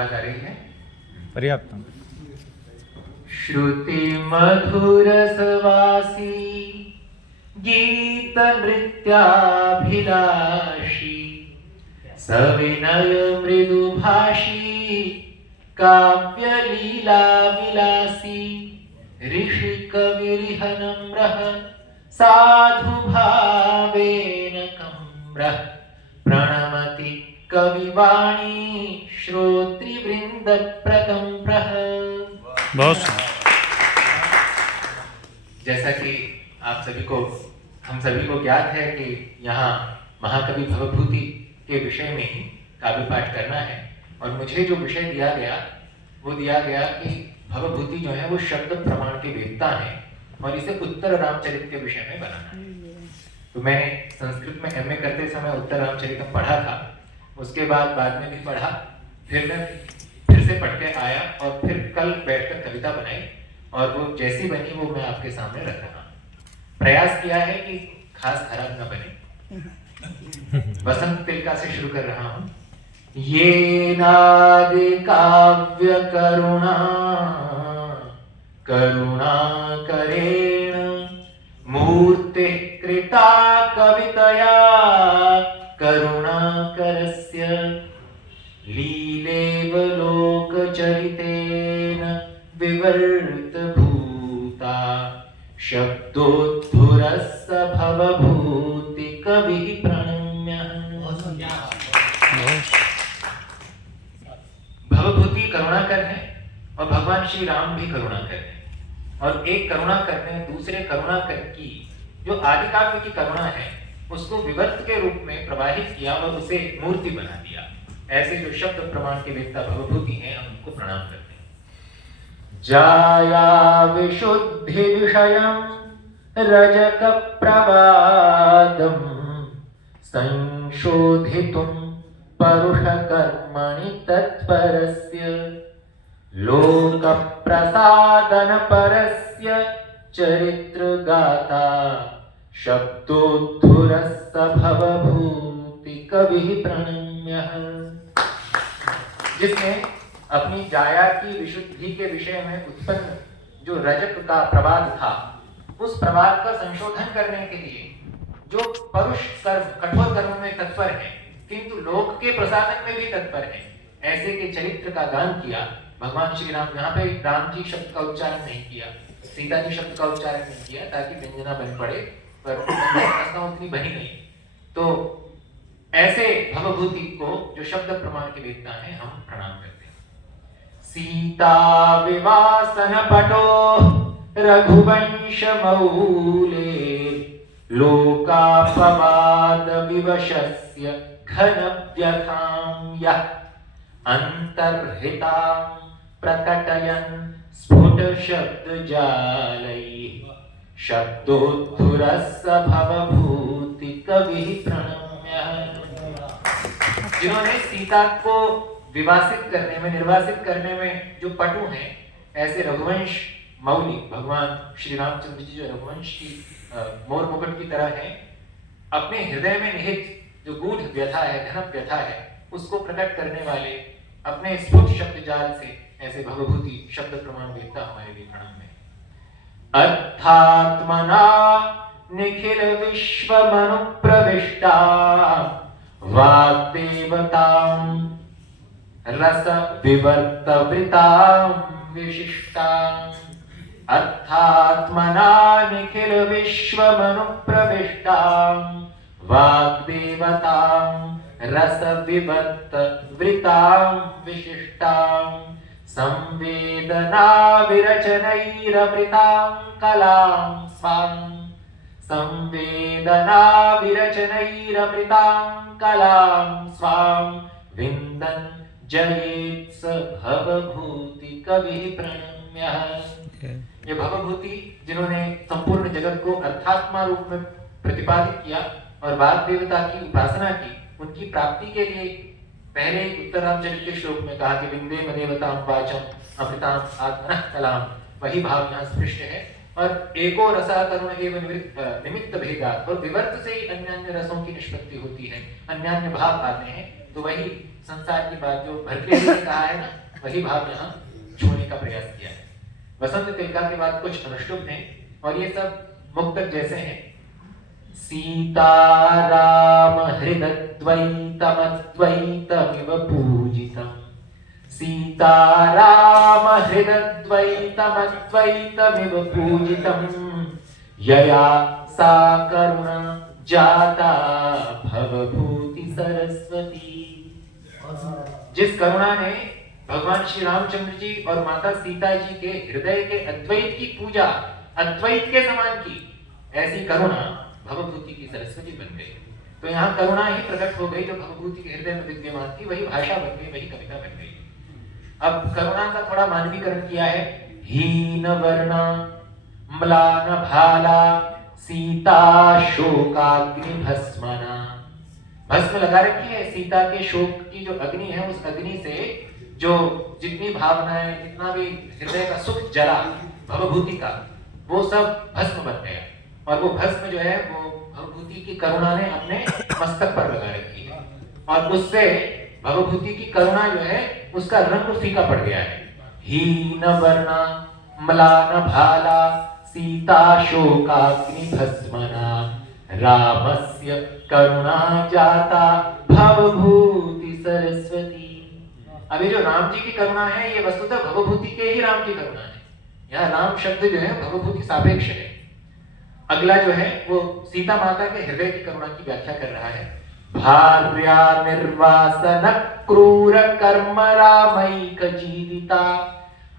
आवाज आ रही है? पर्याप्त। श्रुति मधुर सवासी गीत नृत्याभिलाषी सविनय मृदुभाषी काव्य लीला विलासी ऋषि कविरिह नम्रः साधु भावेन कम्रः प्रणमति कविवाणी श्रोतृवृंद प्रकम्प्रः। बहुत जैसा कि हम सभी को ज्ञात है कि यहाँ महाकवि भवभूति के विषय में ही काव्य पाठ करना है, और मुझे जो विषय दिया गया कि भवभूति जो है वो शब्द प्रमाण के वेदता है और इसे उत्तर रामचरित के विषय में बनाना है। तो मैंने संस्कृत में एमए करते समय उत्तर रामचरितम पढ़ा था, उसके बाद में भी पढ़ा, फिर मैं फिर से पढ़ के आया और फिर कल बैठकर कविता बनाई और वो जैसी बनी वो मैं आपके सामने रख रहा हूँ। प्रयास किया है कि खास खराब न बने। वसंत तिलका से शुरू कर रहा हूँ। ये नादि काव्य करुणा करुणा करेण मूर्ति कृता कवितया करुणाकरस्य लीलेव लोकचरितेन विवर्त भूता शब्दोद्धुरस्य भवभूति कवि प्रणम्यः। भवभूति करुणाकर है और भगवान श्री राम भी करुणाकर है, और एक करुणाकर ने दूसरे करुणाकर की जो आदि काव्य की करुणा है उसको विवर्त के रूप में प्रवाहित किया और उसे मूर्ति बना दिया। ऐसे जो शब्द प्रमाण के वेदता भवभूति हैं हम उनको प्रणाम करते हैं। जाया विशुद्धि विषयं रजक प्रवादं संशोधितुं परुष कर्मणि तत्परस्य लोक प्रसादन परस्य चरित्र गाथा शब्दोद्धुरस्य भवभूति कवि प्रणम्यः। जिसने अपनी जाया की विशुद्धि के विषय में उत्पन्न जो रजक का प्रवाद था, उस प्रवाद का संशोधन करने के लिए जो परुष कर्म कठोर कर्म में तत्पर है किंतु लोक के प्रसादन में भी तत्पर है, ऐसे के चरित्र का गान किया भगवान श्री राम। यहाँ पे राम जी शब्द का उच्चारण नहीं किया, सीता जी शब्द का उच्चारण नहीं किया ताकि व्यंजना बन पड़े, पर उतनी बनी नहीं। तो ऐसे भवभूति को जो शब्द प्रमाण के वेदता है हम प्रणाम करते हैं। सीता विवासन पटो रघुवंश मौले लोकापवाद विवशस्य घन व्यथां यः अंतर्हितां प्रकटयन् स्फुट शब्द जालैः शब्दोद्धुरस्य भवभूति कवि प्रणम्यः। जिन्होंने सीता को विवासित करने में निर्वासित करने में जो पटु हैं, ऐसे रघुवंश मौली भगवान श्री रामचंद्र जी जो रघुवंश की मोर मुकुट की तरह हैं, अपने हृदय में निहित जो गूढ़ व्यथा है, घन व्यथा है, उसको प्रकट करने वाले अपने स्फुट शब्द जाल से ऐसे भवभूति शब्द प्रमाण वेदता हमारे लिए प्रणाम है। अर्थात्मना निखिल विश्वमनुप्रविष्टा वाग्देवतां रस विवर्तवृतां विशिष्टां। अर्थात्मना निखिल विश्वमनुप्रविष्टां वाग्देवतां रस विवर्तवृतां विशिष्टां। संवेदना विरचनैरमृतां कलां स्वां संवेदना विरचनैरमृतां कलां स्वां विन्दन् जयेत्स भवभूति कवि प्रणम्यः। ये भवभूति जिन्होंने संपूर्ण जगत को अर्थात्मा रूप में प्रतिपादित किया और वाग देवता की उपासना की, उनकी प्राप्ति के लिए पहले उत्तर रामचरित के श्लोक में कहा कि विंदे मदेवतां वाचम अमृतां आत्मनः कलाम, वही भाव यहाँ स्पष्ट है। और एको रसा करुण एवं निमित्त भेदा, और विवर्त से ही अन्य अन्य रसों की निष्पत्ति होती है, अन्य अन्य भाव आते हैं। तो वही संसार की बात जो भरते हुए कहा है ना, वही भाव यहाँ छूने का प्रयास किया है। वसंत तिलका के बाद कुछ अनुष्टुप हैं और ये सब मुक्तक जैसे हैं। सीताराम हृदद्वैतमद्वैतमिव पूजितम्, सीताराम हृदद्वैतमद्वैतमिव पूजितम्, यया सा करुणा जाता भवभूति सरस्वती। जिस करुणा ने भगवान श्री रामचंद्र जी और माता सीता जी के हृदय के अद्वैत की पूजा अद्वैत के समान की, ऐसी करुणा भवभूति की सरस्वती बन गई। तो यहाँ करुणा ही प्रकट हो गई जो भवभूति के हृदय में विद्यमान थी, वही भाषा बन गई, वही कविता बन गई। अब करुणा का थोड़ा मानवीकरण किया है। हीन वर्णा म्लान भाला सीता शोकाग्नि भस्मना। भस्म लगा रखी है सीता के शोक की जो अग्नि है, उस अग्नि से जो जितनी भावनाएं, जितना भी हृदय का सुख जला भवभूति का, वो सब भस्म बन गया। और वो भस्म जो है वो भवभूति की करुणा ने अपने मस्तक पर लगा रखी है, और उससे भवभूति की करुणा जो है उसका रंग फीका पड़ गया है। हीन वर्णा म्लान भाला सीता शोकाग्नि भस्मना, रामस्य करुणा जाता भवभूति सरस्वती। अभी जो राम जी की करुणा है, ये वस्तुतः भवभूति के ही राम की करुणा है। यहाँ राम शब्द जो है भवभूति सापेक्ष है। अगला जो है वो सीता माता के हृदय की करुणा की व्याख्या कर रहा है। भार्या निर्वासन क्रूर कर्म रामैक जीविता,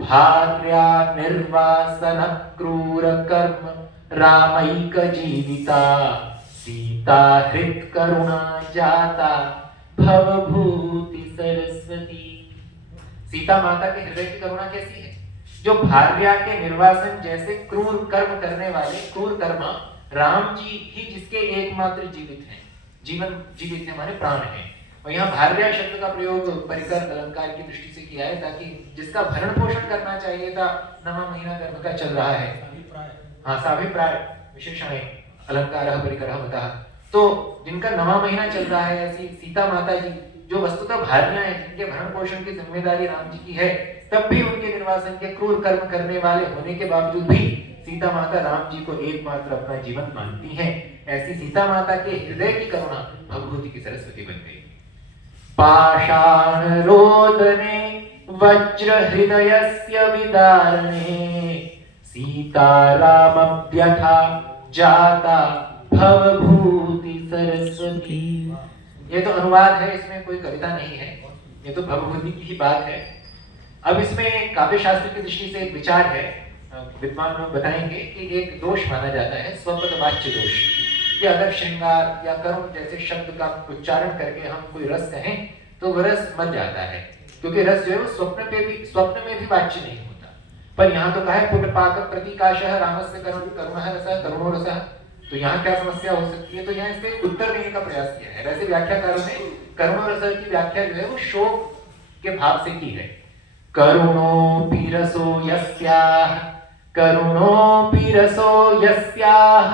भार्या निर्वासन क्रूर कर्म रामैक जीविता, सीता हृत करुणा जाता भवभूति सरस्वती। सीता माता के हृदय की करुणा कैसी है? जो भार्या के निर्वासन जैसे क्रूर कर्म करने वाले क्रूर कर्मा राम जी ही जिसके एकमात्र जीवित हैं, जीवन जीवित है माने प्राण है। और यहाँ भार्या शब्द का प्रयोग परिकर अलंकार की दृष्टि से किया है, ताकि जिसका भरण पोषण करना चाहिए था, नवा महीना गर्भ का चल रहा है, हाँ साभिप्राय विशेषण अलंकार परिकर मतः, तो जिनका नवा महीना चल रहा है, ऐसी सीता माता जी जो वस्तुतः भार्या हैं, जिनके भरण पोषण की जिम्मेदारी राम जी की है, तब भी उनके निर्वासन के क्रूर कर्म करने वाले होने के बावजूद भी सीता माता राम जी को एकमात्र अपना जीवन मानती हैं। ऐसी सीता माता के हृदय की करुणा भवभूति की सरस्वती बन गई। पाषाण रोदने वज्र हृदयस्य विदारणे, सीतारामभ्यथा जाता भवभूति सरस्वती। ये तो अनुवाद है, इसमें कोई कविता नहीं है, ये तो भवभूति की ही बात है। अब इसमें काव्य शास्त्र की दृष्टि से एक विचार है, विद्वान लोग बताएंगे कि एक दोष माना जाता है, स्वपदवाच्य दोष, कि अगर श्रृंगार या करुण जैसे शब्द का उच्चारण करके हम कोई रस कहें तो वह रस मर जाता है, क्योंकि रस जो है वो स्वप्न में भी वाच्य नहीं होता। पर यहाँ तो कहा है पुटपाक प्रतीकाशः रामस्य करुणः रसः करुणो रसः, तो यहाँ क्या समस्या हो सकती है? तो यहाँ इसके उत्तर देने का प्रयास किया है। वैसे व्याख्याकारों ने करुणो रसः की व्याख्या जो है वो शोक के भाव से की है। करुणोऽपि रसो यस्याः, करुणोऽपि रसो यस्याः,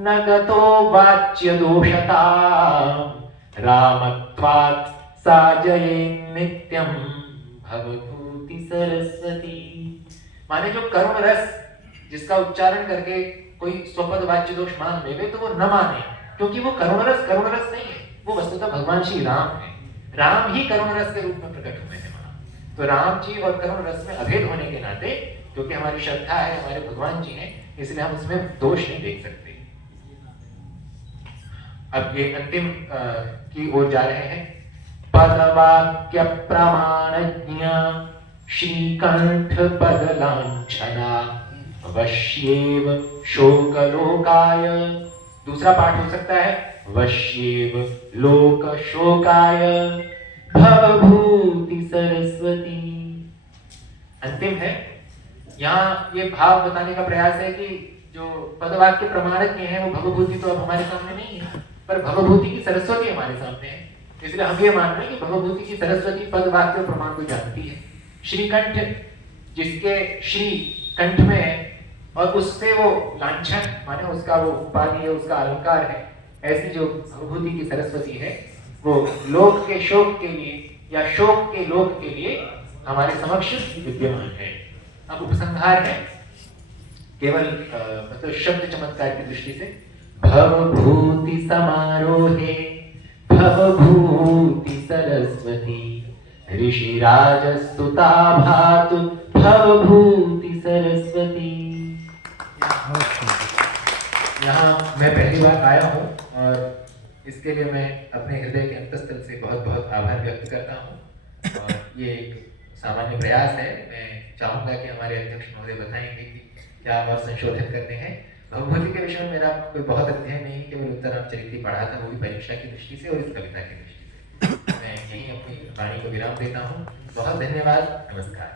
न गतो वाच्य दोषताम्, रामत्वात् साजये नित्यं भवभूति सरस्वती। माने जो करुण रस जिसका उच्चारण करके कोई स्वपद वाच्य दोष मान लेवे तो वो न माने, क्योंकि वो करुण रस नहीं है, वो वस्तुतः भगवान श्री राम है। राम ही करुण रस के रूप में प्रकट हुए हैं वहां। तो राम जी और करुण रस में अभेद होने के नाते, क्योंकि हमारी श्रद्धा है, हमारे भगवान जी हैं, इसलिए हम उसमें दोष नहीं देख सकते। अब ये अंतिम की ओर जा रहे हैं। पदवाक्य प्रमाणज्ञ श्रीकंठ पदलांछना, वश्येव शोकलोकाय। दूसरा पाठ हो सकता है वश्येव लोक शोकाय भवभूति सरस्वती। अंतिम है, यहाँ ये भाव बताने का प्रयास है कि जो पदवाक्य प्रमाणज्ञ हैं वो भवभूति तो अब हमारे सामने नहीं है, पर भवभूति की सरस्वती हमारे सामने है। इसलिए हम ये मान रहे हैं कि भवभूति की सरस्वती पदवाक्य प्रमाण को जानती है। श्रीकंठ जिसके श्री कंठ में है और उससे वो लांछन माने उसका वो उपाधि है, उसका अलंकार है, ऐसी जो भवभूति की सरस्वती है वो लोक के शोक के लिए या शोक के लोक के लिए हमारे समक्ष विद्यमान है। अब उपसंहार है केवल मतलब शब्द चमत्कार की दृष्टि से। भवभूति समारोहे भवभूति सरस्वती ऋषिराजस्तुता भातु भवभूति सरस्वती। यहाँ मैं पहली बार आया हूँ और इसके लिए मैं अपने हृदय के अंतस्थल से बहुत बहुत आभार व्यक्त करता हूँ। और ये एक सामान्य प्रयास है। मैं चाहूँगा कि हमारे अध्यक्ष महोदय बताएंगे कि क्या और संशोधन करने हैं। भवभूति के विषय में मेरा कोई बहुत अध्ययन नहीं, केवल उत्तरांचरित्री पढ़ा था, वो भी परीक्षा की दृष्टि से और इस कविता की दृष्टि से। मैं यहीं अपनी वाणी को विराम देता हूँ। बहुत धन्यवाद, नमस्कार।